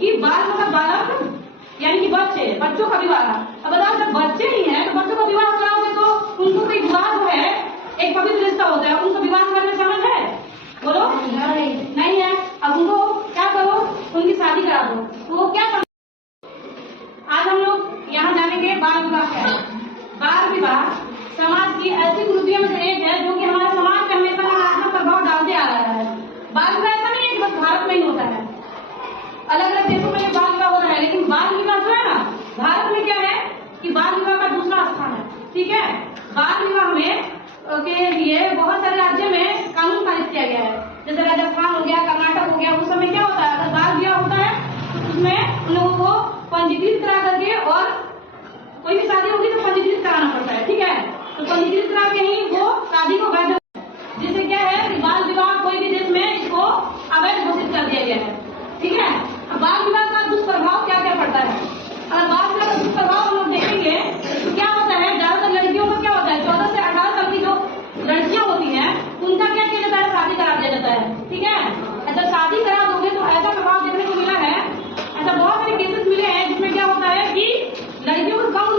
कि बाल मतलब बालक यानी कि बच्चों का विवाह। अब बताओ जब बच्चे ही हैं तो बच्चों का विवाह कराओगे तो उनको कोई विवाह जो है एक पवित्र रिश्ता होता है, उनको विवाह करने में समझ है? बोलो नहीं है। अब उनको क्या करो, उनकी शादी करा दो। तो वो क्या आज हम लोग यहाँ जानेंगे बाल विवाह क्या है। बाल विवाह समाज की ऐसी कुरीतियों में से एक है जो कि हमारे समाज में हमेशा नकारात्मक प्रभाव डालते आ रहा है। बाल विवाह ऐसा नहीं है कि बस भारत में ही होता है, अलग अलग देशों में बाल विवाह हो रहा है, लेकिन बाल विवाह जो है ना भारत में क्या है कि बाल विवाह का दूसरा स्थान है। ठीक है, बाल विवाह में के लिए बहुत सारे राज्यों में कानून पारित किया गया है, जैसे राजस्थान हो गया, कर्नाटक हो गया। उस समय क्या होता है, अगर बाल विवाह होता है तो उसमें उन लोगों को पंजीकृत करा करके, और कोई भी शादी होगी तो पंजीकृत कराना पड़ता है। ठीक है, तो पंजीकृत करा के ही वो शादी को वैध, जिससे क्या है कि बाल विवाह कोई भी देश में इसको अवैध घोषित कर दिया गया है। ठीक है, अब बाल विवाह का दुष्प्रभाव क्या क्या पड़ता है। अगर बाल विवाह का दुष्प्रभाव हम लोग देखेंगे तो क्या होता है, ज्यादातर लड़कियों का क्या होता है, 14 से 18 साल की जो लड़कियां होती हैं उनका क्या किया जाता है, शादी करा दिया जाता है। ठीक है, अगर शादी करा दोगे तो ऐसा प्रभाव देखने को मिला है, ऐसा बहुत सारे केसेस मिले हैं जिसमें क्या होता है कि लड़कियों को कम